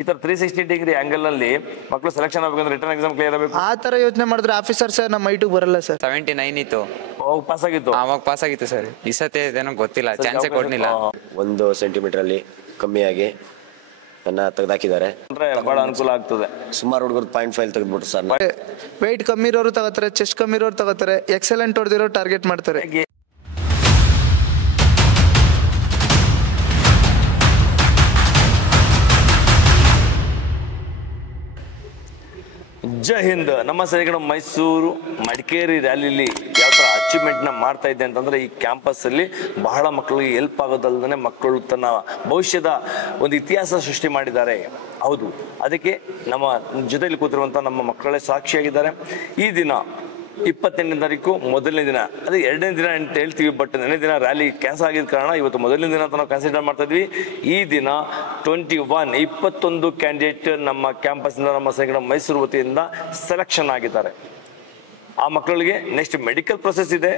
ಈ ತರ 360 degree angle ನಲ್ಲಿ ಮಕ್ಕಳು ಸೆಲೆಕ್ಷನ್ ಆಗಬೇಕಂದ್ರೆ ರಿಟರ್ನ್ ಎಕ್ಸಾಮ್ ಕ್ಲಿಯರ್ ಆಗಬೇಕು. ಆ ತರ ಯೋಚನೆ ಮಾಡಿದ್ರೆ ಆಫೀಸರ್ ಸರ್ ನಮ್ಮ ಹೈಟಿಗೆ ಬರಲ್ಲ ಸರ್. 79 ಇತ್ತು, ಪಾಸ್ ಆಗಿತ್ತು, ಅವಾಗ ಪಾಸ್ ಆಗಿತ್ತು ಸರ್. ಈ ಸತಿ ಏನೋ ಗೊತ್ತಿಲ್ಲ, ಚಾನ್ಸೇ ಕೊಡ್ಲಿಲ್ಲ. 1 ಸೆಂಟಿಮೀಟರ್ ಅಲ್ಲಿ ಕಮ್ಮಿಯಾಗಿ ನನ್ನ ತೆಗೆದಾಕಿದ್ದಾರೆ ಅಂದ್ರೆ ಬಹಳ ಅನುಕೂಲ ಆಗ್ತದೆ. ಸುಮಾರು ಹುಡುಗರು 0.5 ತೆಗೆದ್ಬಿಟ್ರು ಸರ್. ವೆಯ್ಟ್ ಕಮ್ಮಿ ಇರೋರು ತಗೋತಾರೆ, ಚೆಸ್ಟ್ ಕಮ್ಮಿ ಇರೋರು ತಗೋತಾರೆ, ಎಕ್ಸಲೆಂಟ್ ಹೊಡೆದಿರೋ ಟಾರ್ಗೆಟ್ ಮಾಡ್ತಾರೆ. ಜೈ ಹಿಂದ್. ನಮ್ಮ ಸೈನಿಕರು ಮೈಸೂರು ಮಡಿಕೇರಿ ರ್ಯಾಲಿಲಿ ಯಾವ ಥರ ಅಚೀವ್ಮೆಂಟ್ನ ಮಾಡ್ತಾ ಇದೆ ಅಂತಂದರೆ, ಈ ಕ್ಯಾಂಪಸ್ಸಲ್ಲಿ ಬಹಳ ಮಕ್ಕಳಿಗೆ ಹೆಲ್ಪ್ ಆಗೋದಲ್ಲದೆ ಮಕ್ಕಳು ತನ್ನ ಭವಿಷ್ಯದ ಒಂದು ಇತಿಹಾಸ ಸೃಷ್ಟಿ ಮಾಡಿದ್ದಾರೆ. ಹೌದು, ಅದಕ್ಕೆ ನಮ್ಮ ಜೊತೆಯಲ್ಲಿ ಕೂತಿರುವಂಥ ನಮ್ಮ ಮಕ್ಕಳೇ ಸಾಕ್ಷಿಯಾಗಿದ್ದಾರೆ. ಈ ದಿನ 28ನೇ ತಾರೀಕು ಮೊದಲನೇ ದಿನ, ಅದೇ 2ನೇ ದಿನ ಅಂತ ಹೇಳ್ತೀವಿ, ಬಟ್ 2ನೇ ದಿನ ರ್ಯಾಲಿ ಕ್ಯಾನ್ಸಲ್ ಆಗಿದ್ದ ಕಾರಣ ಇವತ್ತು ಮೊದಲನೇ ದಿನ ಅಂತ ನಾವು ಕನ್ಸಿಡರ್ ಮಾಡ್ತಾ ಇದ್ವಿ. ಈ ದಿನ 21 ಕ್ಯಾಂಡಿಡೇಟ್ ನಮ್ಮ ಕ್ಯಾಂಪಸ್ನಿಂದ, ನಮ್ಮ ಸೈನಿಕರ ಮೈಸೂರು ವತಿಯಿಂದ ಸೆಲೆಕ್ಷನ್ ಆಗಿದ್ದಾರೆ. ಆ ಮಕ್ಕಳಿಗೆ ನೆಕ್ಸ್ಟ್ ಮೆಡಿಕಲ್ ಪ್ರೊಸೆಸ್ ಇದೆ.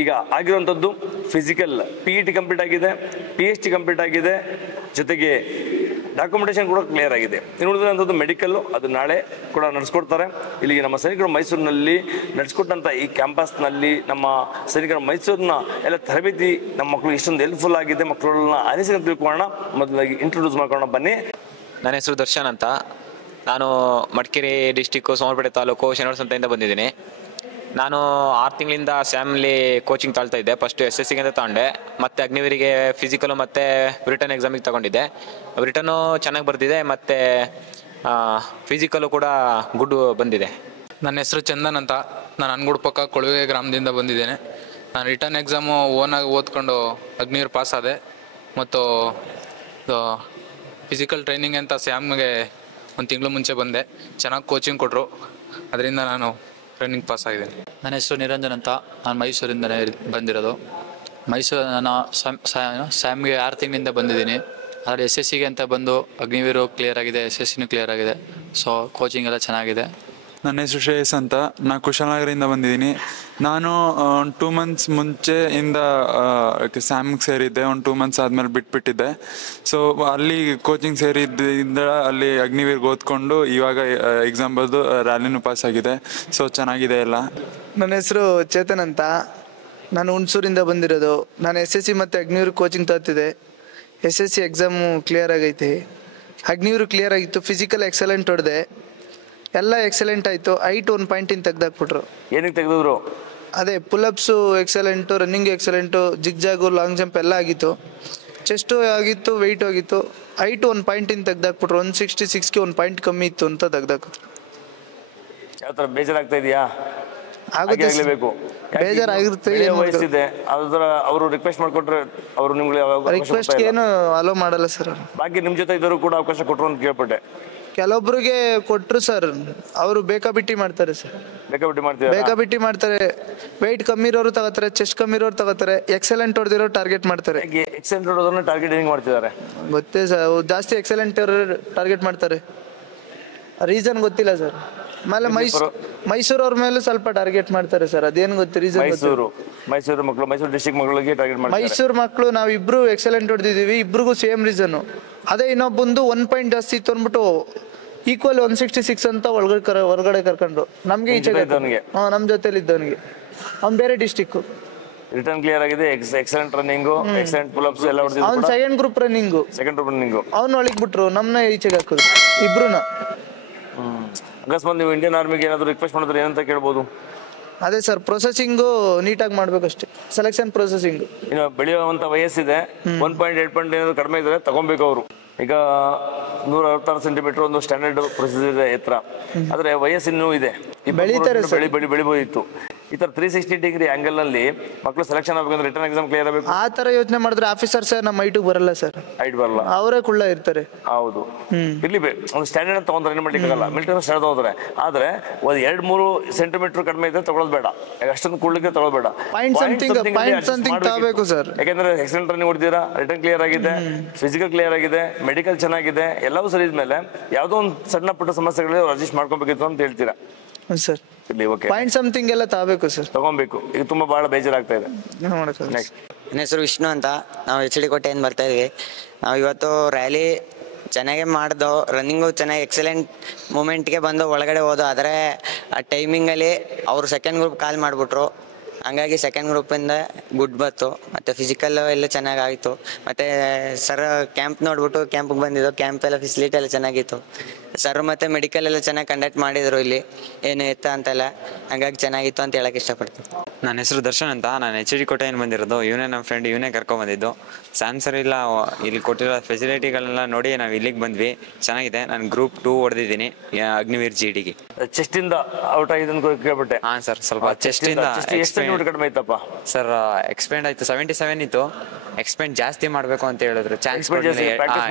ಈಗ ಆಗಿರುವಂಥದ್ದು ಫಿಸಿಕಲ್ PET ಕಂಪ್ಲೀಟ್ ಆಗಿದೆ, PhD ಕಂಪ್ಲೀಟ್ ಆಗಿದೆ, ಜೊತೆಗೆ ಡಾಕ್ಯುಮೆಂಟೇಶನ್ ಕೂಡ ಕ್ಲಿಯರ್ ಆಗಿದೆ. ಇನ್ನು ಉಳಿದಂಥದ್ದು ಮೆಡಿಕಲ್ಲು, ಅದು ನಾಳೆ ಕೂಡ ನಡೆಸ್ಕೊಡ್ತಾರೆ. ಇಲ್ಲಿಗೆ ನಮ್ಮ ಸೈನಿಕರು ಮೈಸೂರಿನಲ್ಲಿ ನಡೆಸ್ಕೊಟ್ಟಂಥ ಈ ಕ್ಯಾಂಪಸ್ನಲ್ಲಿ ನಮ್ಮ ಸೈನಿಕರ ಮೈಸೂರಿನ ಎಲ್ಲ ತರಬೇತಿ ನಮ್ಮ ಮಕ್ಕಳು ಇಷ್ಟೊಂದು ಹೆಲ್ಪ್ಫುಲ್ ಆಗಿದೆ. ಮಕ್ಕಳನ್ನ ಅನಿಸಿಕೆ ತಿಳ್ಕೊಳ್ಳೋಣ. ಮೊದಲಾಗಿ ಇಂಟ್ರೊಡ್ಯೂಸ್ ಮಾಡ್ಕೊಳ್ಳೋಣ ಬನ್ನಿ. ನನ್ನ ಹೆಸರು ದರ್ಶನ್ ಅಂತ. ನಾನು ಮಡಿಕೇರಿ ಡಿಸ್ಟಿಕ್ಕು ಸೋಮವಾರಪೇಟೆ ತಾಲೂಕು ಶನಿವಾರಸಂತೆಯಿಂದ ಬಂದಿದ್ದೀನಿ. ನಾನು 6 ತಿಂಗಳಿಂದ ಸ್ಯಾಮ್ಲಿ ಕೋಚಿಂಗ್ ತಾಳ್ತಾ ಇದ್ದೆ. ಫಸ್ಟ್ SSC ಅಂತ ತಗೊಂಡೆ, ಮತ್ತು ಅಗ್ನಿವೀರಿಗೆ ಫಿಸಿಕಲು ಮತ್ತು ರಿಟರ್ನ್ ಎಕ್ಸಾಮಿಗೆ ತಗೊಂಡಿದ್ದೆ. ರಿಟರ್ನು ಚೆನ್ನಾಗಿ ಬರ್ತಿದೆ, ಮತ್ತು ಫಿಸಿಕಲು ಕೂಡ ಗುಡ್ ಬಂದಿದೆ. ನನ್ನ ಹೆಸರು ಚಂದನ್ ಅಂತ. ನಾನು ಅನ್ಗುಡ್ ಪಕ್ಕ ಕೊಳವೆ ಗ್ರಾಮದಿಂದ ಬಂದಿದ್ದೇನೆ. ನಾನು ರಿಟರ್ನ್ ಎಕ್ಸಾಮು ಓನಾಗಿ ಓದ್ಕೊಂಡು ಅಗ್ನಿವೀರ್ ಪಾಸ್ ಆದೆ. ಮತ್ತು ಫಿಸಿಕಲ್ ಟ್ರೈನಿಂಗ್ ಅಂತ ಸ್ಯಾಮ್ಗೆ 1 ತಿಂಗಳು ಮುಂಚೆ ಬಂದೆ. ಚೆನ್ನಾಗಿ ಕೋಚಿಂಗ್ ಕೊಟ್ಟರು, ಅದರಿಂದ ನಾನು ರನ್ನಿಂಗ್ ಪಾಸ್ ಆಗಿದ್ದೀನಿ. ನನ್ನ ಹೆಸರು ನಿರಂಜನ್ ಅಂತ. ನಾನು ಮೈಸೂರಿಂದನೇ ಬಂದಿರೋದು. ಮೈಸೂರು ನಾನು ಸ್ಯಾಮ್ಗೆ 6 ತಿಂಗಳಿಂದ ಬಂದಿದ್ದೀನಿ. ಆದರೆ SSCಗೆ ಅಂತ ಬಂದು ಅಗ್ನಿವೀರು ಕ್ಲಿಯರ್ ಆಗಿದೆ, SSCನೂ ಕ್ಲಿಯರ್ ಆಗಿದೆ. ಸೊ ಕೋಚಿಂಗ್ ಎಲ್ಲ ಚೆನ್ನಾಗಿದೆ. ನನ್ನ ಹೆಸರು ಶ್ರೇಯಸ್ ಅಂತ. ನಾನು ಕುಶಾಲನಗರದಿಂದ ಬಂದಿದ್ದೀನಿ. ನಾನು 2 ಮಂತ್ಸ್ ಮುಂಚೆಯಿಂದ ಸ್ಯಾಮ್ಗೆ ಸೇರಿದ್ದೆ. 2 ಮಂತ್ಸ್ ಆದಮೇಲೆ ಬಿಟ್ಬಿಟ್ಟಿದ್ದೆ. ಸೊ ಅಲ್ಲಿ ಕೋಚಿಂಗ್ ಸೇರಿದ್ದರಿಂದ ಅಲ್ಲಿ ಅಗ್ನಿವೀರ್ಗೆ ಓದ್ಕೊಂಡು ಇವಾಗ ಎಕ್ಸಾಮ್ ಬರೆದು ರ್ಯಾಲಿನೂ ಪಾಸ್ ಆಗಿದೆ. ಸೊ ಚೆನ್ನಾಗಿದೆ ಎಲ್ಲ. ನನ್ನ ಹೆಸರು ಚೇತನ್ ಅಂತ. ನಾನು ಹುಣಸೂರಿಂದ ಬಂದಿರೋದು. ನಾನು SSC ಮತ್ತು ಅಗ್ನಿವೀರ್ ಕೋಚಿಂಗ್ ತಗೋತಿದ್ದೆ. SSC ಎಕ್ಸಾಮು ಕ್ಲಿಯರ್ ಆಗೈತಿ, ಅಗ್ನಿವೀರು ಕ್ಲಿಯರ್ ಆಗಿತ್ತು. ಫಿಸಿಕಲ್ ಎಕ್ಸಲೆಂಟ್ ಹೊಡೆದೆ, ಎಲ್ಲ ಎಕ್ಸಲೆಂಟ್ ಆಯಿತು. ಹೈಟ್ 1 ಪಾಯಿಂಟಿಂದ ತೆಗ್ದಾಕ್ಬಿಟ್ರು. ಏನಕ್ಕೆ ತೆಗೆದ್ರು? ಅದೇ pullups excellent, running excellent, zigzag, long jump ಎಲ್ಲ ಆಗಿತ್ತು. ಚೆಸ್ಟು ಆಗಿತ್ತು, ವೆಯ್ಟ್ ಆಗಿತ್ತು. ಹೈಟ್ 1 ಪಾಯಿಂಟಿಂದ ತೆಗ್ದಾಕ್ಬಿಟ್ರು. 166ಗೆ 1 ಪಾಯಿಂಟ್ ಕಮ್ಮಿ ಇತ್ತು ಅಂತ ತೆಗ್ದಾಕಿದ್ರು. ಯಾವ ಥರ ಬೇಜಾರಾಗ್ತಾ ಇದೆಯಾ? ಆಗುತ್ತೆ, ಬೇಜಾರಾಗಿರುತ್ತೆ. ವಯಸ್ಸಿದೆ, ಅದರ ಅವರು ರಿಕ್ವೆಸ್ಟ್ ಮಾಡ್ಕೊಟ್ರೆ ಅವರು ನಿಮ್ಗೆ ರಿಕ್ವೆಸ್ಟ್ ಏನು ಅಲೋ ಮಾಡಲ್ಲ ಸರ್. ಬಾಕಿ ನಿಮ್ಮ ಜೊತೆ ಇದ್ದವರು ಕೂಡ ಅವಕಾಶ ಕೊಟ್ಟರು ಅಂತ ಕೇಳ್ಪಟ್ಟೆ. ಕೆಲವೊಬ್ರಿಗೆ ಕೊಟ್ಟರು ಸರ್, ಅವರು ಬೇಕಾಬಿಟ್ಟಿ ಮಾಡ್ತಾರೆ ಸರ್. ಬೇಕಾಬಿಟ್ಟಿ ಮಾಡ್ತಾರೆ. ವೆಯ್ಟ್ ಕಮ್ಮಿ ಇರೋರು ತಗೋತಾರೆ, ಚೆಸ್ಟ್ ಕಮ್ಮಿ ಇರೋರು ತಗೋತಾರೆ, ಎಕ್ಸಲೆಂಟ್ ಹೊಡೆದಿರೋ ಟಾರ್ಗೆಟ್ ಮಾಡ್ತಾರೆ. ಎಕ್ಸಲೆಂಟ್ ಹೊಡೆದವ್ರನ್ನ ಟಾರ್ಗೆಟ್ ಹೆಂಗ್ ಮಾಡ್ತಿದ್ದಾರೆ ಗೊತ್ತೇ ಸರ್. ಜಾಸ್ತಿ ಎಕ್ಸಲೆಂಟ್ ಟಾರ್ಗೆಟ್ ಮಾಡ್ತಾರೆ. ರೀಸನ್ ಗೊತ್ತಿಲ್ಲ ಸರ್. ಆಮೇಲೆ ಮೈಸೂರವ್ರ ಮೇಲೆ ಸ್ವಲ್ಪ ಟಾರ್ಗೆಟ್ ಮಾಡ್ತಾರೆ ಸರ್. ಅದೇನು ಗೊತ್ತು ರೀಸನ್? ಮೈಸೂರು ಮಕ್ಕಳು, ಮೈಸೂರು ಡಿಸ್ಟ್ರಿಕ್ಟ್ ಮಕ್ಕಳಿಗೆ ಟಾರ್ಗೆಟ್ ಮಾಡ್ತಾರೆ. ಮೈಸೂರು ಮಕ್ಕಳು ನಾವಿಬ್ರು ಎಕ್ಸಲೆಂಟ್ ಹೊಡೆದಿದ್ದೀವಿ, ಇಬ್ರಿಗೂ ಸೇಮ್ ರೀಸನ್. ಅದೇ ಇನ್ನೊಬ್ಬಂದು 1 ಪಾಯಿಂಟ್ ಜಾಸ್ತಿ ಇತ್ತು ಅಂದ್ಬಿಟ್ಟು ಈಕ್ವಲ್ 166 ಅಂತ ಹೊರಗಡೆ ಕರ್ಕೊಂಡು ನಮ್ಗೆ ಈಚೆ ನಮ್ಮ ಜೊತೆಲಿ ಇದ್ದವನಿಗೆ, ಅವ್ನು ಬೇರೆ ಡಿಸ್ಟಿಕ್. ರಿಟರ್ನ್ ಕ್ಲಿಯರ್ ಆಗಿದೆ, ಎಕ್ಸಲೆಂಟ್ ರನ್ನಿಂಗು, ಎಕ್ಸಲೆಂಟ್ ಪುಲ್ಅಪ್ಸ್ ಎಲ್ಲ ಹೊಡೆದಿದ್ದು. ಅವ್ನು ಸೆಕೆಂಡ್ ಗ್ರೂಪ್ ರನ್ನಿಂಗು, ಅವ್ನು ಒಳಗೆ ಬಿಟ್ರು, ನಮ್ಮನ್ನ ಈಚೆಗೆ ಹಾಕಿದ್ರು ಇಬ್ರುನ. ಅಕಸ್ಮಾತ್ ನೀವು ಇಂಡಿಯನ್ ಆರ್ಮಿಗೆ ಏನಾದ್ರು ರಿಕ್ವೆಸ್ಟ್ ಮಾಡಿದ್ರೆ ಏನಂತ ಕೇಳ್ಬೋದು? ಅದೇ ಸರ್, ಪ್ರೊಸೆಸಿಂಗು ನೀಟಾಗಿ ಮಾಡ್ಬೇಕಷ್ಟೇ, ಸೆಲೆಕ್ಷನ್ ಪ್ರೊಸೆಸಿಂಗ್. ಇನ್ನು ಬೆಳೆಯುವಂತ ವಯಸ್ಸಿದೆ, 1 ಪಾಯಿಂಟ್ 2 ಪಾಯಿಂಟ್ ಏನಾದ್ರು ಕಡಿಮೆ ಇದ್ರೆ ತಗೊಬೇಕು ಅವರು. ಈಗ 166 ಸೆಂಟಿಮೀಟರ್ ಒಂದು ಸ್ಟ್ಯಾಂಡರ್ಡ್ ಪ್ರೊಸೆಸ್ ಇದೆ ಎತ್ತರ, ಆದ್ರೆ ವಯಸ್ಸಿನೂ ಇದೆ, ಬೆಳಿಬೋದಿತ್ತು. ಈ ತರ 360 ಡಿಗ್ರಿ ಆಂಗಲ್ ನಲ್ಲಿ ಮಕ್ಕಳು ಸೆಲೆಕ್ಷನ್ ಆಗಬೇಕಂದ್ರೆ ರಿಟರ್ನ್ ಎಕ್ಸಾಮ್ ಕ್ಲಿಯರ್ ಆಗಬೇಕು. ಆ ತರ ಯೋಚನೆ ಮಾಡಿದ್ರೆ ಆಫೀಸರ್ ಸರ್ ನಮ್ಮ ಹೈಟ್ ಬರಲ್ಲ ಸರ್. ಹೈಟ್ ಬರಲ್ಲ, ಅವರೇ ಕುಳ್ಳ ಇರ್ತಾರೆ. ಹೌದು, ಇಲ್ಲಿ ಒಂದು ಸ್ಟ್ಯಾಂಡರ್ಡ್ ಅಂತ ತಗೊಂಡ್ರೆ ಏನು ಮಾಡ್ಲಿಕ್ಕೆ ಆಗಲ್ಲ. ಮಿಲಿಟರಿ ಸ್ಟ್ಯಾಂಡರ್ಡ್ ತಗೋತಾರೆ, ಆದ್ರೆ ಒಂದು 2-3 ಸೆಂಟಿಮೀಟರ್ ಕಡಿಮೆ ಇದ್ರೆ ತಗೊಳ್ಳೋದು ಬೇಡ, ಅಷ್ಟೊಂದು ಕೂಡ್ಲಿಕ್ಕೆ ತಗೊಳ್ಳೋದು ಬೇಡ. ಪಾಯಿಂಟ್ ಸಮಥಿಂಗ್ ತಗೋಬೇಕು ಸರ್. ಯಾಕಂದ್ರೆ ಎಕ್ಸಲೆಂಟ್ ರನ್ನಿಂಗ್ ಹೊಡ್ತೀರಾ, ರಿಟರ್ನ್ ಕ್ಲಿಯರ್ ಆಗಿದೆ, ಫಿಸಿಕಲ್ ಕ್ಲಿಯರ್ ಆಗಿದೆ, ಮೆಡಿಕಲ್ ಚೆನ್ನಾಗಿದೆ, ಎಲ್ಲವೂ ಸರಿ ಇದ್ಮೇಲೆ ಯಾವುದೋ ಒಂದು ಸಣ್ಣ ಪುಟ್ಟ ಸಮಸ್ಯೆಗಳಿಗೆ ಅಡ್ಜಸ್ಟ್ ಮಾಡ್ಕೊಬೇಕಿತ್ತು ಅಂತ ಹೇಳ್ತೀರಾ ಸರ್. ಪಾಯಿಂಟ್ ಸಮಥಿಂಗ್ ಎಲ್ಲ ತಗೋಬೇಕು ಸರ್, ತಗೊಬೇಕು. ಈಗ ತುಂಬಾ ಬಹಳ ಬೇಜಾರಾಗ್ತಾ ಇದೆ. ನನ್ನ ಹೆಸರು ವಿಷ್ಣು ಅಂತ. ನಾವು HD ಕೋಟೆಯಿಂದ ಬರ್ತಾ ಇದ್ವಿ. ನಾವು ಇವತ್ತು ರ್ಯಾಲಿ ಚೆನ್ನಾಗೇ ಮಾಡ್ದೋ, ರನ್ನಿಂಗು ಚೆನ್ನಾಗಿ ಎಕ್ಸಲೆಂಟ್ ಮೂಮೆಂಟ್ಗೆ ಬಂದು ಒಳಗಡೆ ಹೋದೋ. ಆದರೆ ಆ ಟೈಮಿಂಗಲ್ಲಿ ಅವರು ಸೆಕೆಂಡ್ ಗ್ರೂಪ್ ಕಾಲ್ ಮಾಡಿಬಿಟ್ರು. ಹಂಗಾಗಿ ಸೆಕೆಂಡ್ ಗ್ರೂಪಿಂದ ಗುಡ್ ಬಂತು. ಮತ್ತು ಫಿಸಿಕಲ್ ಎಲ್ಲ ಚೆನ್ನಾಗಾಯಿತು. ಮತ್ತು ಸರ್ ಕ್ಯಾಂಪ್ ನೋಡ್ಬಿಟ್ಟು ಕ್ಯಾಂಪಿಗೆ ಬಂದಿದ್ದು. ಕ್ಯಾಂಪ್ ಎಲ್ಲ ಫೆಸಿಲಿಟಿ ಎಲ್ಲ ಚೆನ್ನಾಗಿತ್ತು. ಸರ್ ಮತ್ತು ಮೆಡಿಕಲ್ ಎಲ್ಲ ಚೆನ್ನಾಗಿ ಕಂಡಕ್ಟ್ ಮಾಡಿದರು. ಇಲ್ಲಿ ಏನು ಎತ್ತ ಅಂತೆಲ್ಲ, ಹಂಗಾಗಿ ಚೆನ್ನಾಗಿತ್ತು ಅಂತ ಹೇಳಕ್ಕೆ ಇಷ್ಟಪಡ್ತೀನಿ. ನನ್ನ ಹೆಸರು ದರ್ಶನ್ ಅಂತ. ನಾನು HD ಕೋಟೆಯಿಂದ ಬಂದಿರೋದು. ಇವನೇ ನಮ್ಮ ಫ್ರೆಂಡ್, ಇವನೇ ಕರ್ಕೊಂಬಂದಿದ್ದು. ಸ್ಯಾಮ್ಸರ್ ಇಲ್ಲ, ಇಲ್ಲಿ ಕೊಟ್ಟಿರೋ ಫೆಸಿಲಿಟಿಗಳನ್ನೆಲ್ಲ ನೋಡಿ ನಾವು ಇಲ್ಲಿಗೆ ಬಂದ್ವಿ. ಚೆನ್ನಾಗಿದೆ. ನಾನು ಗ್ರೂಪ್ 2 ಹೊಡೆದಿದ್ದೀನಿ ಅಗ್ನಿವೀರ್ GDಗೆ. ಚೆಸ್ಟಿಂದ ಔಟ್ ಆಗಿದೆ ಅಂತ ಕೇಳ್ಬಿಟ್ಟೆ. ಹಾಂ ಸರ್, ಸ್ವಲ್ಪ ಚೆಸ್ಟಿಂದ ಕಡಿಮೆ ಆಯ್ತಪ್ಪ ಸರ್. ಎಕ್ಸ್ಪೆಂಡ್ ಆಯ್ತು, 77 ಇತ್ತು. ಎಕ್ಸ್ಪೆಂಡ್ ಜಾಸ್ತಿ ಮಾಡಬೇಕು ಅಂತ ಹೇಳಿದ್ರು. ಚಾನ್ಸ್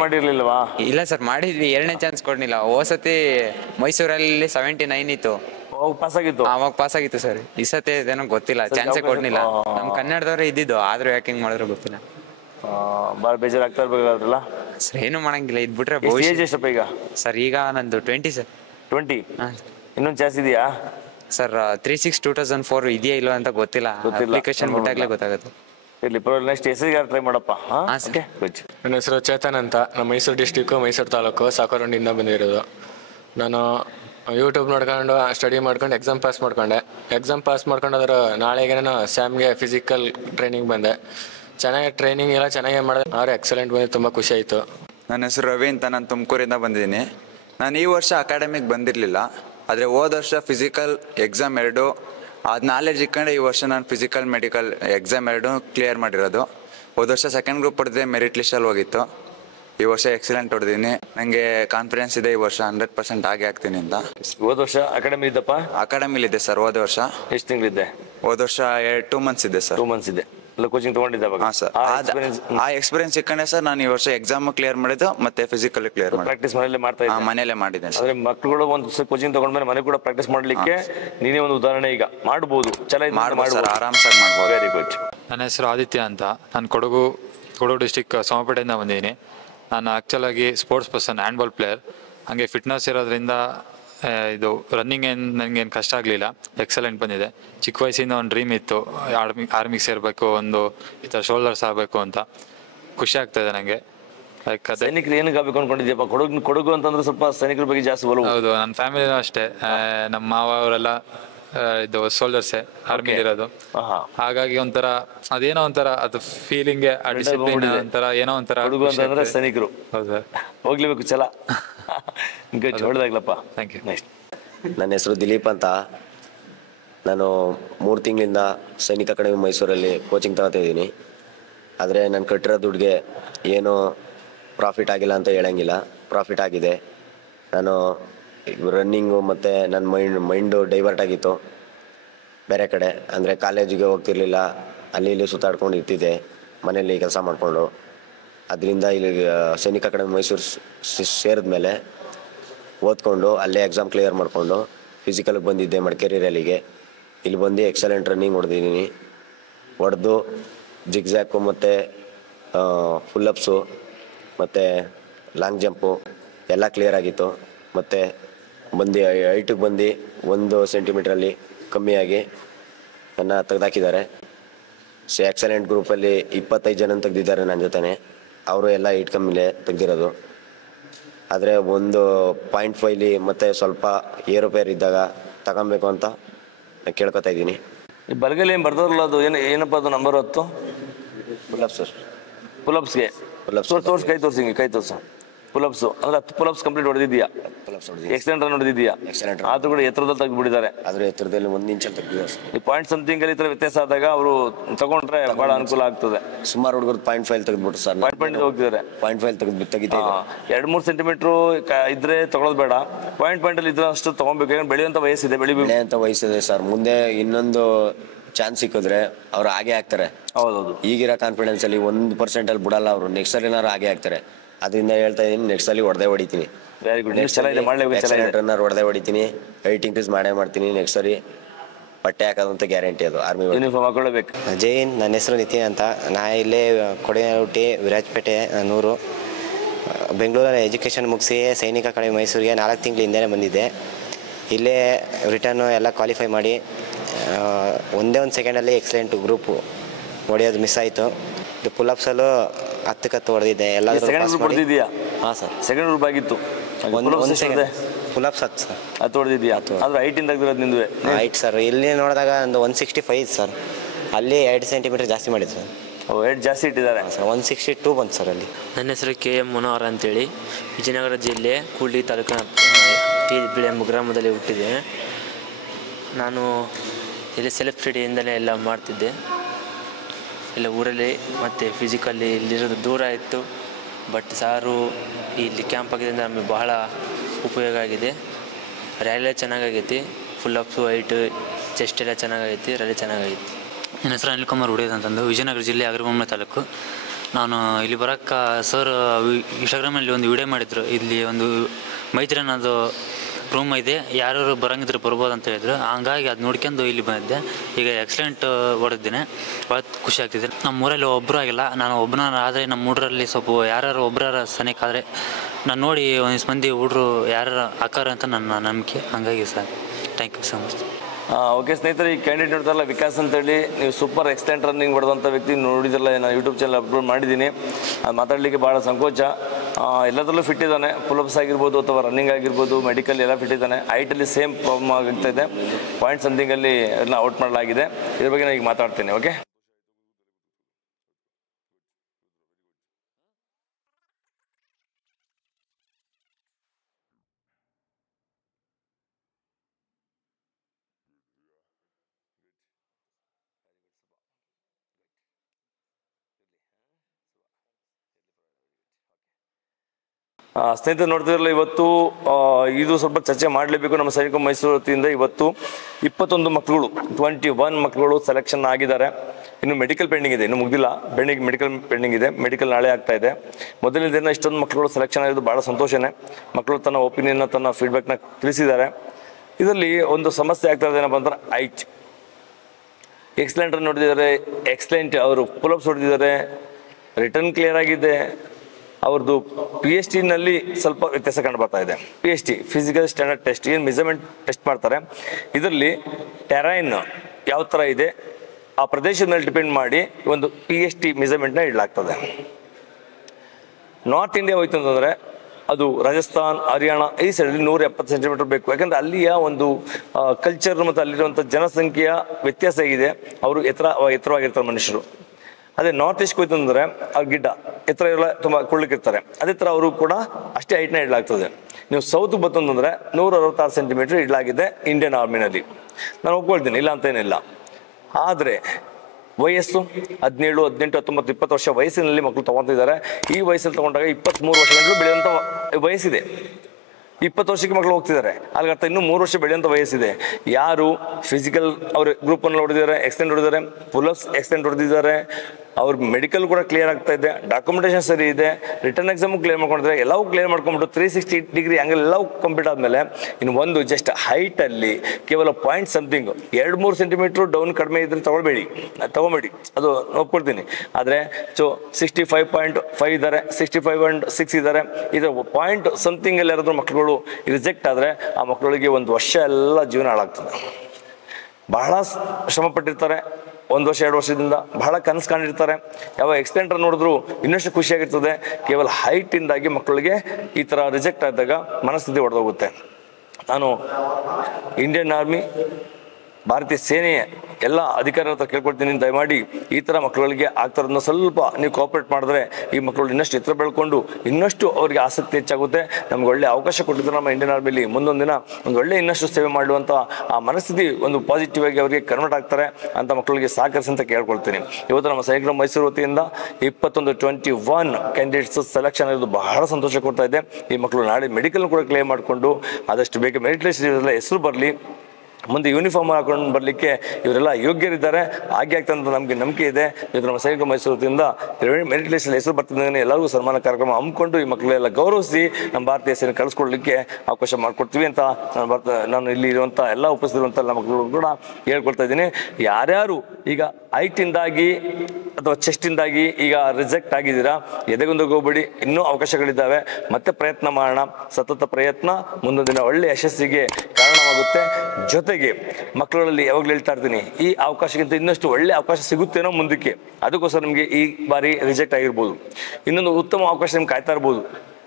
ಮಾಡಿರ್ಲಿಲ್ವಾ? ಇಲ್ಲ ಸರ್, ಮಾಡಿದ್ವಿ. 2ನೇ ಚಾನ್ಸ್ ಕೊಡ್ಲಿಲ್ಲ. ಹೋಸತಿ ಮೈಸೂರಲ್ಲಿ 79 ಇತ್ತು, ಪಾಸ್ ಆಗಿತ್ತು. ಅವಾಗ ಪಾಸ್ ಆಗಿತ್ತು ಸರ್. ಈ ಸತಿ ಏನೋ ಗೊತ್ತಿಲ್ಲ, ಚಾನ್ಸೇ ಕೊಡ್ಲಿಲ್ಲ. ನಮ್ ಕನ್ನಡದವ್ರೆ ಇದ್ದಿದ್ದು, ಆದ್ರೂ ಯಾಕೆ ಹಿಂಗ್ ಮಾಡಿದ್ರು ಗೊತ್ತಿಲ್ಲ. ಬಾಳ ಬೇಜಾರಾಗ್ತಾ ಇರ್ಬೇಕಾದ್ರಲ್ಲ ಸರ್. ಏನು ಮಾಡಂಗಿಲ್ಲ, ಇದ್ಬಿಟ್ರೆ ಎಷ್ಟಪ್ಪ ಈಗ? ಸರ್ ಈಗ ನಂದು 20 ಸರ್. 20? ಇನ್ನೊಂದು ಚಾನ್ಸ್ ಇದೆಯಾ ಸರ್? 36/2004 ಇದೆಯಾ ಇಲ್ವಾ ಅಂತ ಗೊತ್ತಿಲ್ಲ. ಅಪ್ಲಿಕೇಶನ್ ಬಿಟ್ಟಾಗ್ಲೇ ಗೊತ್ತಾಗುತ್ತೆ. ಇರ್ಲಿ ಪರವಾಗಿಲ್ಲ. ನೆಕ್ಸ್ಟ್ ಹೆಸರಿಗೆ ಟ್ರೈ ಮಾಡಪ್ಪ. ನನ್ನ ಹೆಸರು ಚೇತನ್ ಅಂತ. ನಮ್ಮ ಮೈಸೂರು ಡಿಸ್ಟಿಕ್ಕು, ಮೈಸೂರು ತಾಲೂಕು, ಸಾಕೋರಂಡಿಯಿಂದ ಬಂದಿರೋದು. ನಾನು ಯೂಟ್ಯೂಬ್ ನೋಡ್ಕೊಂಡು ಸ್ಟಡಿ ಮಾಡ್ಕೊಂಡು ಎಕ್ಸಾಮ್ ಪಾಸ್ ಮಾಡ್ಕೊಂಡೆ. ಎಕ್ಸಾಮ್ ಪಾಸ್ ಮಾಡ್ಕೊಂಡು ಅದರ ನಾಳೆಗೆ ನಾನು ಸ್ಯಾಮ್ಗೆ ಫಿಸಿಕಲ್ ಟ್ರೈನಿಂಗ್ ಬಂದೆ. ಚೆನ್ನಾಗಿ ಟ್ರೈನಿಂಗ್ ಎಲ್ಲ ಚೆನ್ನಾಗೇ ಮಾಡಿದೆ. ಆದರೆ ಎಕ್ಸಲೆಂಟ್ ಬಂದು ತುಂಬ ಖುಷಿ ಆಯಿತು. ನನ್ನ ಹೆಸರು ರವಿ ಅಂತ. ನಾನು ತುಮಕೂರಿಂದ ಬಂದಿದ್ದೀನಿ. ನಾನು ಈ ವರ್ಷ ಅಕಾಡೆಮಿಕ್ ಬಂದಿರಲಿಲ್ಲ, ಆದರೆ ಹೋದ ವರ್ಷ ಫಿಸಿಕಲ್ ಎಕ್ಸಾಮ್ 2 ಅದು ನಾಲೆಡ್ಜ್ ಇಟ್ಕೊಂಡೆ ಈ ವರ್ಷ ನಾನು ಫಿಸಿಕಲ್ ಮೆಡಿಕಲ್ ಎಕ್ಸಾಮ್ 2 ಕ್ಲಿಯರ್ ಮಾಡಿರೋದು. ಹೋದ ವರ್ಷ ಸೆಕೆಂಡ್ ಗ್ರೂಪ್ ಹೊಡೆದೆ, ಮೆರಿಟ್ ಲಿಸ್ಟಲ್ಲಿ ಹೋಗಿತ್ತು. ಈ ವರ್ಷ ಎಕ್ಸಲೆಂಟ್ ಹೊಡೆದೀನಿ. ನನಗೆ ಕಾನ್ಫಿಡೆನ್ಸ್ ಇದೆ ಈ ವರ್ಷ 100% ಆಗೇ ಆಗ್ತೀನಿ ಅಂತ. ಹೋದ ವರ್ಷ ಅಕಾಡೆಮಿ ಇದ್ದಪ್ಪ? ಅಕಾಡೆಮಿಲಿದೆ ಸರ್. ಹೋದ ವರ್ಷ ಎಷ್ಟು ತಿಂಗಳಿದ್ದೆ? ಹೋದ ವರ್ಷ 2 ಮಂತ್ಸ್ ಇದೆ ಸರ್. 2 ಮಂತ್ಸ್ ಇದೆ. ಎಲ್ಲ ಕೋಚಿಂಗ್ ತಗೊಂಡಿದ್ದೆ? ಹಾಂ ಸರ್. ಆ ಎಕ್ಸ್ಪೀರಿಯನ್ಸ್ ಇಟ್ಕೊಂಡೆ ಸರ್ ನಾನು ಈ ವರ್ಷ ಎಕ್ಸಾಮ್ ಕ್ಲಿಯರ್ ಮಾಡಿದ್ದು, ಮತ್ತೆ ಫಿಸಿಕಲ್ ಕ್ಲಿಯರ್ ಮಾಡಿ ಪ್ರಾಕ್ಟೀಸ್ ಮನೇಲೆ ಮಾಡ್ತಾ ಇದ್ದೆ? ಮನೇಲೆ ಮಾಡಿದ್ದೆ ಸರ್. ಅಂದ್ರೆ ಮಕ್ಕಳುಗಳು ಒಂದು ಕೋಚಿಂಗ್ ತಗೊಂಡ್ಮೇಲೆ ಮನೆ ಕೂಡ ಪ್ರಾಕ್ಟೀಸ್ ಮಾಡ್ಲಿಕ್ಕೆ ನೀನೇ ಒಂದು ಉದಾಹರಣೆ. ಈಗ ಮಾಡ್ಬೋದು, ಚೆನ್ನಾಗಿ ಮಾಡ್ಬೋದು ಸರ್, ಆರಾಮ್ಸಾಗಿ ಮಾಡ್ಬೋದು. Very good. ನನ್ನ ಹೆಸರು ಆದಿತ್ಯ ಅಂತ. ನಾನು ಕೊಡಗು ಡಿಸ್ಟಿಕ್ ಸೋಮಪೇಟೆಯಿಂದ ಬಂದಿದ್ದೀನಿ. ನಾನು ಆ್ಯಕ್ಚುಲಾಗಿ ಸ್ಪೋರ್ಟ್ಸ್ ಪರ್ಸನ್, ಹ್ಯಾಂಡ್ಬಾಲ್ ಪ್ಲೇಯರ್. ಹಾಗೆ ಫಿಟ್ನೆಸ್ ಇರೋದ್ರಿಂದ ಇದು ರನ್ನಿಂಗ್ ನನಗೇನು ಕಷ್ಟ ಆಗಲಿಲ್ಲ, ಎಕ್ಸಲೆಂಟ್ ಬಂದಿದೆ. ಚಿಕ್ಕ ವಯಸ್ಸಿಂದ ಒಂದು ಡ್ರೀಮ್ ಇತ್ತು, ಆರ್ಮಿಗೆ ಸೇರಬೇಕು, ಒಂದು ಈ ಥರ ಶೋಲ್ಡರ್ಸ್ ಆಗಬೇಕು ಅಂತ. ಖುಷಿ ಆಗ್ತಾಯಿದೆ ನನಗೆ. ಲೈಕ್ ಅದೇ ಸೈನಿಕರು ಏನಕ್ಕೆ ಆಗಬೇಕು ಅನ್ಕೊಂಡಿದ್ಯಪ್ಪ? ಕೊಡಗು ಅಂತಂದ್ರೆ ಸ್ವಲ್ಪ ಸೈನಿಕರ ಬಗ್ಗೆ ಜಾಸ್ತಿ ಒಲವು. ಹೌದು, ನನ್ನ ಫ್ಯಾಮಿಲಿನೂ ಅಷ್ಟೇ. ನಮ್ಮ ಮಾವ ಅವರೆಲ್ಲ ಇದು ಸೋಲ್ಜರ್ಸೇ, ಆರ್ಮಿ ಇರೋದು. ಹಾಗಾಗಿ ಒಂಥರ ಅದೇನೋ ಒಂಥರ ಅದು ಫೀಲಿಂಗ್ಗೆ, ಆ ಡಿಸಿಪ್ಲಿನ್ ಒಂಥರ ಏನೋ ಒಂಥರ ಅಂತಂದ್ರೆ ಸೈನಿಕರು. ಹೌದು ಸರ್, ಹೋಗ್ಲೇಬೇಕು. ಚಲ ಒಳ್ಳೆದಾಗ್ಲಪ್ಪ. Thank you. ನೆಕ್ಸ್ಟ್. ನನ್ನ ಹೆಸರು ದಿಲೀಪ್ ಅಂತ. ನಾನು 3 ತಿಂಗಳಿಂದ ಸೈನಿಕ ಅಕಾಡೆಮಿ ಮೈಸೂರಲ್ಲಿ ಕೋಚಿಂಗ್ ತಗೋತಾ ಇದ್ದೀನಿ. ಆದರೆ ನಾನು ಕಟ್ಟಿರೋ ದುಡ್ಡಿಗೆ ಏನೂ ಪ್ರಾಫಿಟ್ ಆಗಿಲ್ಲ ಅಂತ ಹೇಳಂಗಿಲ್ಲ, ಪ್ರಾಫಿಟ್ ಆಗಿದೆ. ನಾನು ರನ್ನಿಂಗು ಮತ್ತು ನನ್ನ ಮೈಂಡು ಡೈವರ್ಟ್ ಆಗಿತ್ತು ಬೇರೆ ಕಡೆ. ಅಂದರೆ ಕಾಲೇಜಿಗೆ ಹೋಗ್ತಿರ್ಲಿಲ್ಲ, ಅಲ್ಲಿ ಇಲ್ಲಿ ಸುತ್ತಾಡ್ಕೊಂಡು ಇರ್ತಿದ್ದೆ, ಮನೇಲಿ ಕೆಲಸ ಮಾಡಿಕೊಂಡು. ಅದರಿಂದ ಇಲ್ಲಿ ಸೈನಿಕ ಅಕಾಡೆಮಿ ಮೈಸೂರು ಸೇರಿದ ಮೇಲೆ ಓದ್ಕೊಂಡು ಅಲ್ಲೇ ಎಕ್ಸಾಮ್ ಕ್ಲಿಯರ್ ಮಾಡಿಕೊಂಡು ಫಿಸಿಕಲ್ಗೆ ಬಂದಿದ್ದೆ ಮಡಿಕೇರಿ ರ್ಯಾಲಿಗೆ. ಇಲ್ಲಿ ಬಂದು ಎಕ್ಸಲೆಂಟ್ ರನ್ನಿಂಗ್ ಹೊಡೆದಿದ್ದೀನಿ. ಹೊಡೆದು ಜಿಗ್ಜ್ಯಾಕು ಮತ್ತು ಫುಲ್ಲಪ್ಸು ಮತ್ತು ಲಾಂಗ್ ಜಂಪು ಎಲ್ಲ ಕ್ಲಿಯರ್ ಆಗಿತ್ತು. ಮತ್ತು ಹೈಟಿಗೆ ಬಂದು 1 ಸೆಂಟಿಮೀಟ್ರಲ್ಲಿ ಕಮ್ಮಿಯಾಗಿ ನನ್ನ ತೆಗೆದಾಕಿದ್ದಾರೆ. ಎಕ್ಸಲೆಂಟ್ ಗ್ರೂಪಲ್ಲಿ 25 ಜನ ತೆಗೆದಿದ್ದಾರೆ ನನ್ನ ಜೊತೆನೆ. ಅವರು ಎಲ್ಲ 8 ಕಮ್ಮಿಲೇ ತೆಗೆದಿರೋದು. ಆದರೆ 1.5 ಮತ್ತು ಸ್ವಲ್ಪ ಏರುಪೇರು ಇದ್ದಾಗ ತಗೊಬೇಕು ಅಂತ ಕೇಳ್ಕೊತಾ ಇದ್ದೀನಿ. ಈ ಬಲಗಲ್ಲಿ ಏನು ಬರ್ದವ್ರಲ್ಲ, ಅದು ಏನಪ್ಪ ಅದು ನಂಬರ್ 10? Pull-ups sir. ಪುಲಪ್ಸ್ಗೆ ತೋರ್ಸಿ, ಕೈ ತೋರಿಸಿ, ಕೈ ತೋರಿಸು. ಪುಲಪ್ಸು ಅಂದ್ರೆ 10 ಪುಲಪ್ಸ್ ಕಂಪ್ಲೀಟ್ ಹೊಡೆದಿದ್ಯಾ? ಎಕ್ಸಲೆಂಟ್ ರನ್ ಹೊಡೆದಿದ್ಯಾ? ಎಕ್ಸಲೆಂಟ್. ಆದ್ರೂ ಕೂಡ ಎತ್ತರದಲ್ಲಿ ತೆಗೆದುಬಿಟ್ಟಿದ್ದಾರೆ. ಆದ್ರೆ ಎತ್ತರದಲ್ಲಿ 1 ಇಂಚಲ್ಲಿ ತೆಗೆದಿದ್ದಾರೆ. ಈ ಪಾಯಿಂಟ್ ಸಮಥಿಂಗ್ ಅಲ್ಲಿ ಈ ತರ ವ್ಯತ್ಯಾಸ ಆದಾಗ ಅವರು ತಗೊಂಡ್ರೆ ಬಹಳ ಅನುಕೂಲ ಆಗ್ತದೆ. ಸುಮಾರು ಹುಡುಗರು 0.5 ತೆಗೆದ್ಬಿಟ್ಟು ಸರ್. ಪಾಯಿಂಟ್ ಹೋಗ್ತಿದ್ದಾರೆ. 0.5 ತೆಗಿತಾ 2-3 ಸೆಂಟಿಮೀಟರ್ ಇದ್ರೆ ತಗೊಳ್ಳೋದು ಬೇಡ. ಪಾಯಿಂಟ್ ಅಲ್ಲಿ ಇದ್ರೆ ಅಷ್ಟು ತಗೊಬೇಕು. ಯಾಕಂದ್ರೆ ಬೆಳೆಯುವಂತ ವಯಸ್ಸಿದೆ, ಬೆಳೆಯುವಂತ ವಯಸ್ಸಿದೆ ಸರ್. ಮುಂದೆ ಇನ್ನೊಂದು ಚಾನ್ಸ್ ಸಿಕ್ಕಿದ್ರೆ ಅವ್ರು ಹಾಗೆ ಆಗ್ತಾರೆ. ಹೌದೌದು. ಈಗಿರೋ ಕಾನ್ಫಿಡೆನ್ಸ್ ಅಲ್ಲಿ 1% ಅಲ್ಲಿ ಬಿಡಲ್ಲ ಅವರು. ನೆಕ್ಸ್ಟ್ ಸಲ ಏನಾರು ಹಾಗೆ ಆಗ್ತಾರೆ. ಅದರಿಂದ ಹೇಳ್ತಾ ಇದೀನಿ, ನೆಕ್ಸ್ಟ್ ಸಲ ಹೊಡೆದೇ ಹೊಡಿತೀನಿ. Very good. ರನ್ನರ್ ಹೊಡೆದೇ ಹೊಡಿತೀನಿ, ಹೈಟ್ ಇನ್ಕ್ರೀಸ್ ಮಾಡೇ ಮಾಡ್ತೀನಿ. ನೆಕ್ಸ್ಟ್ ಸರಿ ಬಟ್ಟೆ ಹಾಕೋದಂತ ಗ್ಯಾರಂಟಿ, ಅದು ಆರ್ಮಿ ಯೂನಿಫಾರ್ಮ್ ಹಾಕೊಳ್ಳಬೇಕು. ಜೈ ಹಿಂದ್. ನನ್ನ ಹೆಸರು ನಿತಿನ್ ಅಂತ. ನಾ ಇಲ್ಲೇ ಕೊಡೇನಹಟ್ಟಿ ವಿರಾಜಪೇಟೆ 100 ಬೆಂಗಳೂರಲ್ಲಿ ಎಜುಕೇಷನ್ ಮುಗಿಸಿ ಸೈನಿಕ ಅಕಾಡೆಮಿ ಮೈಸೂರಿಗೆ 4 ತಿಂಗಳ ಹಿಂದೆ ಬಂದಿದ್ದೆ. ಇಲ್ಲೇ ರಿಟರ್ನು ಎಲ್ಲ ಕ್ವಾಲಿಫೈ ಮಾಡಿ ಒಂದೇ ಒಂದು ಸೆಕೆಂಡಲ್ಲಿ ಎಕ್ಸಲೆಂಟ್ ಗ್ರೂಪು ಹೊಡೆಯೋದು ಮಿಸ್ ಆಯಿತು. ಪುಲಪ್ಸಲ್ಲೂ 10 ಹೊಡೆದಿದ್ದೆ. ಎಲ್ಲಾದರೂ ಹಾಂ ಸರ್. ಸೆಕೆಂಡ್ ಗ್ರೂಪ್ ಆಗಿತ್ತು. ಪುಲಪ್ ಸತ್ ಸರ್. ಅದು ಹೊಡೆದಿದ್ಯಾ? ಆದ್ರೆ ಹೈಟಿಂದ ತೆಗ್ದಿರೋದು ನಿಂದುವೆ. ಹೈಟ್ ಸರ್, ಇಲ್ಲಿ ನೋಡಿದಾಗ ಒಂದು 165 ಸರ್, ಅಲ್ಲಿ 2 ಸೆಂಟಿಮೀಟರ್ ಜಾಸ್ತಿ ಮಾಡಿದ್ದು ಸರ್. ವೇಟ್ ಜಾಸ್ತಿ ಇಟ್ಟಿದ್ದಾರೆ ಸರ್. 162 ಬಂತು ಸರ್ ಅಲ್ಲಿ. ನನ್ನ ಹೆಸರು KM ಮನೋಹರ್ ಅಂತೇಳಿ, ವಿಜಯನಗರ ಜಿಲ್ಲೆ ಕೂಡ್ಲಿ ತಾಲೂಕಿನ ಬಿಳೆಂಬ ಗ್ರಾಮದಲ್ಲಿ ಹುಟ್ಟಿದೆ. ನಾನು ಇಲ್ಲಿ ಸೆಲ್ಫ್ ಸ್ಟಡಿಯಿಂದಲೇ ಎಲ್ಲ ಮಾಡ್ತಿದ್ದೆ, ಎಲ್ಲ ಊರಲ್ಲಿ. ಮತ್ತು ಫಿಸಿಕಲ್ಲಿ ಇಲ್ಲಿರೋದು ದೂರ ಇತ್ತು, ಬಟ್ ಸಾರು ಇಲ್ಲಿ ಕ್ಯಾಂಪ್ ಆಗಿದ್ದರಿಂದ ನಮಗೆ ಬಹಳ ಉಪಯೋಗ ಆಗಿದೆ. ರ್ಯಾಲಿ ಚೆನ್ನಾಗೈತಿ, ಫುಲ್ ಅಪ್ ವೈಟ್ ಚೆಸ್ಟ್ ಎಲ್ಲ ಚೆನ್ನಾಗೈತಿ, ರ್ಯಾಲಿ ಚೆನ್ನಾಗೈತಿ. ನನ್ನ ಹೆಸರು ಅನಿಲ್ ಕುಮಾರ್ ಉಡೇದ್ ಅಂತಂದು, ವಿಜಯನಗರ ಜಿಲ್ಲೆ ಅಗ್ರಬೊಮ್ಮೆ ತಾಲೂಕು. ನಾನು ಇಲ್ಲಿ ಬರೋಕ್ಕೆ ಸರ್ ಇನ್ಸ್ಟಾಗ್ರಾಮಲ್ಲಿ ಒಂದು ವಿಡಿಯೋ ಮಾಡಿದ್ರು, ಇಲ್ಲಿ ಒಂದು ಮೈತ್ರಿ ಅನ್ನೋದು ರೂಮ್ ಇದೆ, ಯಾರು ಬರೋಂಗಿದ್ರೆ ಬರ್ಬೋದು ಅಂತ ಹೇಳಿದ್ರು. ಹಂಗಾಗಿ ಅದು ನೋಡ್ಕೊಂಡು ಇಲ್ಲಿ ಬಂದಿದ್ದೆ. ಈಗ ಎಕ್ಸಲೆಂಟ್ ಹೊಡೆದಿದ್ದೇನೆ, ಭಾಳ ಖುಷಿ ಆಗ್ತಿದೆ. ನಮ್ಮ ಊರಲ್ಲಿ ಒಬ್ಬರು ಆಗಿಲ್ಲ, ನಾನು ಒಬ್ಬನ ಆದರೆ ನಮ್ಮ ಊರಲ್ಲಿ ಸ್ವಲ್ಪ ಯಾರು ಒಬ್ಬರ ಸನಿಕ್ ಆದರೆ ನಾನು ನೋಡಿ ಒಂದಿಷ್ಟು ಮಂದಿ ಹುಡ್ರು ಯಾರು ಹಾಕಾರ ಅಂತ ನನ್ನ ನಂಬಿಕೆ. ಹಂಗಾಗಿ sir thank you so much. Okay ಸ್ನೇಹಿತರೆ, ಈ ಕ್ಯಾಂಡಿಡೇಟ್ ನೋಡ್ತಾರಲ್ಲ ವಿಕಾಸ್ ಅಂತೇಳಿ, ನೀವು ಸೂಪರ್ ಎಕ್ಸಲೆಂಟ್ ರನ್ನಿಂಗ್ ಹೊಡೆದಂಥ ವ್ಯಕ್ತಿ ನೋಡಿದ್ರಲ್ಲ, ನಾನು ಯೂಟ್ಯೂಬ್ ಚಾನಲ್ ಅಪ್ಲೋಡ್ ಮಾಡಿದ್ದೀನಿ. ಅದು ಮಾತಾಡಲಿಕ್ಕೆ ಭಾಳ ಸಂಕೋಚ. ಎಲ್ಲದರಲ್ಲೂ ಫಿಟ್ ಇದ್ದಾನೆ, ಪುಲಪ್ಸ್ ಆಗಿರ್ಬೋದು ಅಥವಾ ರನ್ನಿಂಗ್ ಆಗಿರ್ಬೋದು, ಮೆಡಿಕಲ್ ಎಲ್ಲ ಫಿಟ್ ಇದ್ದಾನೆ. ಹೈಟಲ್ಲಿ ಸೇಮ್ ಪ್ರಾಬ್ಲಮ್ ಆಗ್ತಾ ಇದೆ, ಪಾಯಿಂಟ್ ಸಮಥಿಂಗಲ್ಲಿ ಅದನ್ನ ಔಟ್ ಮಾಡಲಾಗಿದೆ. ಇದ್ರ ಬಗ್ಗೆ ನಾನು ಈಗ ಮಾತಾಡ್ತೀನಿ. ಓಕೆ, ಸ್ನೇಹಿತರೆ ನೋಡ್ತಿರಲ್ಲ, ಇವತ್ತು ಇದು ಸ್ವಲ್ಪ ಚರ್ಚೆ ಮಾಡಲೇಬೇಕು. ನಮ್ಮ ಸೈನಿಕ ಮೈಸೂರು ವತಿಯಿಂದ ಇವತ್ತು 21 ಮಕ್ಕಳು 21 ಮಕ್ಕಳು ಸೆಲೆಕ್ಷನ್ ಆಗಿದ್ದಾರೆ. ಇನ್ನು ಮೆಡಿಕಲ್ ಪೆಂಡಿಂಗ್ ಇದೆ, ಇನ್ನು ಮುಗ್ದಿಲ್ಲ. ಮೆಡಿಕಲ್ ಪೆಂಡಿಂಗ್ ಇದೆ, ಮೆಡಿಕಲ್ ನಾಳೆ ಆಗ್ತಾ ಇದೆ. ಮೊದಲನೇ ದಿನ ಇಷ್ಟೊಂದು ಮಕ್ಕಳು ಸೆಲೆಕ್ಷನ್ ಆಗಿರೋದು ಭಾಳ ಸಂತೋಷನೇ. ಮಕ್ಕಳು ತನ್ನ ಒಪಿನಿಯನ್, ತನ್ನ ಫೀಡ್ಬ್ಯಾಕ್ನ ತಿಳಿಸಿದ್ದಾರೆ. ಇದರಲ್ಲಿ ಒಂದು ಸಮಸ್ಯೆ ಆಗ್ತಾ ಇದೆ, ಏನಪ್ಪ ಅಂದ್ರೆ ಹೈಟ್. ಎಕ್ಸಲೆಂಟ್ ರನ್ ಹೊಡೆದಿದ್ದಾರೆ, ಎಕ್ಸಲೆಂಟ್ ಅವರು ಪುಲಪ್ಸ್ ಹೊಡೆದಿದ್ದಾರೆ, ರಿಟರ್ನ್ ಕ್ಲಿಯರ್ ಆಗಿದೆ. ಅವ್ರದ್ದು PhD ನಲ್ಲಿ ಸ್ವಲ್ಪ ವ್ಯತ್ಯಾಸ ಕಂಡು ಬರ್ತಾ ಇದೆ. PhD ಫಿಸಿಕಲ್ ಸ್ಟ್ಯಾಂಡರ್ಡ್ ಟೆಸ್ಟ್, ಏನು ಮೆಜರ್ಮೆಂಟ್ ಟೆಸ್ಟ್ ಮಾಡ್ತಾರೆ, ಇದರಲ್ಲಿ ಟೆರೈನ್ ಯಾವ ಥರ ಇದೆ ಆ ಪ್ರದೇಶದ ಮೇಲೆ ಡಿಪೆಂಡ್ ಮಾಡಿ ಒಂದು PhD ಮೆಜರ್ಮೆಂಟ್ನ ಇಡಲಾಗ್ತದೆ. ನಾರ್ತ್ ಇಂಡಿಯಾ ಹೋಯ್ತು ಅಂತಂದರೆ ಅದು ರಾಜಸ್ಥಾನ್, ಹರಿಯಾಣ ಈ ಸೈಡಲ್ಲಿ 170 ಸೆಂಟಿಮೀಟರ್ ಬೇಕು. ಯಾಕಂದರೆ ಅಲ್ಲಿಯ ಒಂದು ಕಲ್ಚರ್ ಮತ್ತು ಅಲ್ಲಿರುವಂಥ ಜನಸಂಖ್ಯೆಯ ವ್ಯತ್ಯಾಸ ಆಗಿದೆ. ಅವರು ಎತ್ತರವಾಗಿರ್ತಾರೆ ಮನುಷ್ಯರು. ಅದೇ ನಾರ್ತ್ ಈಸ್ಟ್ ಹೋಯ್ತು ಅಂದರೆ ಅವ್ರ ಗಿಡ್ಡ ಎತ್ತರ ಎಲ್ಲ ತುಂಬ ಕುಳ್ಳಕ್ಕಿರ್ತಾರೆ. ಅದೇ ಥರ ಅವರು ಕೂಡ ಅಷ್ಟೇ ಹೈಟ್ನ ಇಡಲಾಗ್ತದೆ. ನೀವು ಸೌತ್ ಬಂತಂದ್ರೆ 166 ಸೆಂಟಿಮೀಟರ್ ಇಡಲಾಗಿದೆ ಇಂಡಿಯನ್ ಆರ್ಮಿನಲ್ಲಿ. ನಾನು ಒಪ್ಕೊಳ್ತೀನಿ, ಇಲ್ಲ ಅಂತೇನಿಲ್ಲ. ಆದರೆ ವಯಸ್ಸು 17, 18, 19, 20 ವರ್ಷ ವಯಸ್ಸಿನಲ್ಲಿ ಮಕ್ಕಳು ತೊಗೊತಿದ್ದಾರೆ. ಈ ವಯಸ್ಸಲ್ಲಿ ತೊಗೊಂಡಾಗ 23 ವರ್ಷಗಳು ಬೆಳೆಯುವಂಥ ವಯಸ್ಸಿದೆ. 20 ವರ್ಷಕ್ಕೆ ಮಕ್ಕಳು ಹೋಗ್ತಿದ್ದಾರೆ, ಅಲ್ಲಿ ಅರ್ಥ ಇನ್ನೂ 3 ವರ್ಷ ಬೆಳೆಯುವಂಥ ವಯಸ್ಸಿದೆ. ಯಾರು ಫಿಸಿಕಲ್ ಅವ್ರ ಗ್ರೂಪನ್ನು ಹೊಡೆದಿದ್ದಾರೆ, ಎಕ್ಸ್ಟೆಂಡ್ ಹೊಡೆದಿದ್ದಾರೆ, ಪುಲಪ್ಸ್ ಎಕ್ಸ್ಟೆಂಡ್ ಹೊಡೆದಿದ್ದಾರೆ, ಅವ್ರ ಮೆಡಿಕಲ್ ಕೂಡ ಕ್ಲಿಯರ್ ಆಗ್ತಾ ಇದೆ, ಡಾಕ್ಯುಮೆಂಟೇಶನ್ ಸರಿ ಇದೆ, ರಿಟರ್ನ್ ಎಕ್ಸಾಮು ಕ್ಲಿಯರ್ ಮಾಡ್ಕೊಂಡಿದ್ದಾರೆ, ಎಲ್ಲವೂ ಕ್ಲಿಯರ್ ಮಾಡ್ಕೊಂಡ್ಬಿಟ್ಟು 360 ಡಿಗ್ರಿ ಆ್ಯಂಗಲ್ ಎಲ್ಲವೂ ಕಂಪ್ಲೀಟ್ ಆದಮೇಲೆ ಇನ್ನು ಒಂದು ಜಸ್ಟ್ ಹೈಟಲ್ಲಿ ಕೇವಲ ಪಾಯಿಂಟ್ ಸಮಥಿಂಗ್ 2-3 ಸೆಂಟಿಮೀಟ್ರ್ ಡೌನ್ ಕಡಿಮೆ ಇದ್ರೆ ತಗೊಬೇಡಿ, ಅದು ಒಪ್ಕೊಳ್ತೀನಿ. ಆದರೆ 65.5 ಇದ್ದಾರೆ, 65.6 ಇದ್ದಾರೆ. ಇದು ಪಾಯಿಂಟ್ ಸಮಥಿಂಗಲ್ಲಿ ಯಾರಾದರೂ ಮಕ್ಕಳುಗಳು ರಿಜೆಕ್ಟ್ ಆದರೆ ಆ ಮಕ್ಕಳಿಗೆ 1 ವರ್ಷ ಎಲ್ಲ ಜೀವನ ಹಾಳಾಗ್ತದೆ. ಬಹಳ ಶ್ರಮ ಪಟ್ಟಿರ್ತಾರೆ, 1 ವರ್ಷ 2 ವರ್ಷದಿಂದ ಬಹಳ ಕನಸು ಕಾಣಿರ್ತಾರೆ. ಯಾವ ಎಕ್ಸ್ಟೆಂಟ್ ನೋಡಿದ್ರು ಇನ್ನಷ್ಟು ಖುಷಿಯಾಗಿರ್ತದೆ. ಕೇವಲ ಹೈಟಿಂದಾಗಿ ಮಕ್ಕಳಿಗೆ ಈ ಥರ ರಿಜೆಕ್ಟ್ ಆದಾಗ ಮನಸ್ಥಿತಿ ಹೊಡೆದೋಗುತ್ತೆ. ನಾನು ಇಂಡಿಯನ್ ಆರ್ಮಿ, ಭಾರತೀಯ ಸೇನೆಯ ಎಲ್ಲ ಅಧಿಕಾರಿಗಳ ಹತ್ರ ಕೇಳ್ಕೊಳ್ತೀನಿ, ದಯಮಾಡಿ ಈ ಥರ ಮಕ್ಕಳಿಗೆ ಆಗ್ತಾರನ್ನ ಸ್ವಲ್ಪ ನೀವು ಕೋಆಪ್ರೇಟ್ ಮಾಡಿದ್ರೆ ಈ ಮಕ್ಕಳು ಇನ್ನಷ್ಟು ಎತ್ತರ ಬೆಳ್ಕೊಂಡು ಇನ್ನಷ್ಟು ಅವರಿಗೆ ಆಸಕ್ತಿ ಹೆಚ್ಚಾಗುತ್ತೆ. ನಮ್ಗೆ ಒಳ್ಳೆ ಅವಕಾಶ ಕೊಟ್ಟಿದ್ದಾರೆ ನಮ್ಮ ಇಂಡಿಯನ್ ಆರ್ಮಿಲಿ. ಮುಂದೊಂದು ದಿನ ಒಂದು ಒಳ್ಳೆ ಇನ್ನಷ್ಟು ಸೇವೆ ಮಾಡುವಂಥ ಆ ಮನಸ್ಥಿತಿ ಒಂದು ಪಾಸಿಟಿವ್ ಆಗಿ ಅವರಿಗೆ ಕನ್ವರ್ಟ್ ಆಗ್ತಾರೆ ಅಂತ ಮಕ್ಕಳಿಗೆ ಸಹಕರಿಸಿ ಅಂತ ಕೇಳ್ಕೊಳ್ತೀನಿ. ಇವತ್ತು ನಮ್ಮ ಸೈನಿಕರ ಮೈಸೂರು ವತಿಯಿಂದ 21 ಕ್ಯಾಂಡಿಡೇಟ್ಸ್ ಸೆಲೆಕ್ಷನ್ ಆಗಿರೋದು ಬಹಳ ಸಂತೋಷ ಕೊಡ್ತಾ ಇದೆ. ಈ ಮಕ್ಕಳು ನಾಳೆ ಮೆಡಿಕಲ್ ಕೂಡ ಕ್ಲಿಯರ್ ಮಾಡಿಕೊಂಡು ಆದಷ್ಟು ಬೇಗ ಮೆರಿಟ್ ಲಿಸ್ಟ್ ಹೆಸರು ಬರಲಿ, ಮುಂದೆ ಯೂನಿಫಾರ್ಮ್ ಹಾಕೊಂಡು ಬರಲಿಕ್ಕೆ ಇವರೆಲ್ಲ ಯೋಗ್ಯರಿದ್ದಾರೆ. ಹಾಗೆ ಆಗ್ತದೆ ಅಂತ ನಮಗೆ ನಂಬಿಕೆ ಇದೆ. ಇವತ್ತು ನಮ್ಮ ಸೈನಿಕ ಮೈಸೂರು ವತಿಯಿಂದ ಮೆರಿಟ್ ಲಿಸ್ಟಲ್ಲಿ ಹೆಸರು ಬರ್ತಿದ್ದಂಗೆ ಎಲ್ಲರಿಗೂ ಸನ್ಮಾನ ಕಾರ್ಯಕ್ರಮ ಹಮ್ಮಿಕೊಂಡು ಈ ಮಕ್ಕಳೆಲ್ಲ ಗೌರವಿಸಿ ನಮ್ಮ ಭಾರತೀಯ ಸೇನೆ ಕಳಿಸ್ಕೊಡ್ಲಿಕ್ಕೆ ಅವಕಾಶ ಮಾಡಿಕೊಡ್ತೀವಿ ಅಂತ ನಾನು ಇಲ್ಲಿ ಇರುವಂಥ ಎಲ್ಲ ಉಪಸ್ಥಿತಿರುವಂಥ ಎಲ್ಲ ಮಕ್ಕಳು ಕೂಡ ಹೇಳ್ಕೊಳ್ತಾ ಇದ್ದೀನಿ. ಯಾರ್ಯಾರು ಈಗ ಹೈಟಿಂದಾಗಿ ಅಥವಾ ಚೆಸ್ಟಿಂದಾಗಿ ಈಗ ರಿಜೆಕ್ಟ್ ಆಗಿದ್ದೀರಾ, ಎದೆಗೊಂದು ಹೋಗ್ಬೇಡಿ, ಇನ್ನೂ ಅವಕಾಶಗಳಿದ್ದಾವೆ. ಮತ್ತೆ ಪ್ರಯತ್ನ ಮಾಡೋಣ. ಸತತ ಪ್ರಯತ್ನ ಮುಂದೊಂದು ದಿನ ಒಳ್ಳೆ ಯಶಸ್ಸಿಗೆ ಕಾರಣವಾಗುತ್ತೆ. ಜೊತೆಗೆ ಮಕ್ಕಳಲ್ಲಿ ಯಾವಾಗಲೂ ಹೇಳ್ತಾ ಇರ್ತೀನಿ, ಈ ಅವಕಾಶಕ್ಕಿಂತ ಇನ್ನಷ್ಟು ಒಳ್ಳೆ ಅವಕಾಶ ಸಿಗುತ್ತೇನೋ ಮುಂದಕ್ಕೆ. ಅದಕ್ಕೋಸ್ಕರ ನಿಮಗೆ ಈ ಬಾರಿ ರಿಜೆಕ್ಟ್ ಆಗಿರ್ಬೋದು, ಇನ್ನೊಂದು ಉತ್ತಮ ಅವಕಾಶ ನಿಮ್ಗೆ ಕಾಯ್ತಾ ಇರ್ಬೋದು.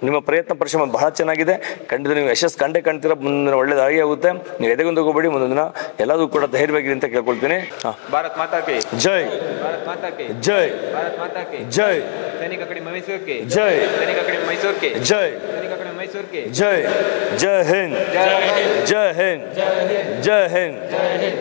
ನಿಮ್ಮ ಪ್ರಯತ್ನ ಪರಿಶ್ರಮ ಬಹಳ ಚೆನ್ನಾಗಿದೆ. ಖಂಡಿತ ನೀವು ಯಶಸ್ಸು ಕಾಣ್ತೀರಾ. ಮುಂದಿನ ಒಳ್ಳೇದಾಗಿ ಆಗುತ್ತೆ. ನೀವು ಎದೆಗೊಂದು ಹೋಗಬೇಡಿ. ಮುಂದಿನ ದಿನ ಎಲ್ಲದೂ ಕೂಡ ಧೈರ್ಯವಾಗಿರಿ ಅಂತ ಕೇಳ್ಕೊಳ್ತೀನಿ. ಭಾರತ್ ಮಾತಾ ಕಿ ಜೈ, ಭಾರತ್ ಮಾತಾ ಕಿ ಜೈ, ಭಾರತ್ ಮಾತಾ ಕಿ ಜೈ, ಸೈನಿಕ ಅಕಾಡೆಮಿ ಮೈಸೂರು ಕೆ ಜೈ, ಸೈನಿಕ ಅಕಾಡೆಮಿ ಮೈಸೂರು ಕೆ ಜೈ, ಸೈನಿಕ ಅಕಾಡೆಮಿ ಮೈಸೂರು ಕೆ ಜೈ. ಜೈ ಹಿಂದ್, ಜೈ ಹಿಂದ್, ಜೈ ಹಿಂದ್, ಜೈ ಹಿಂದ್.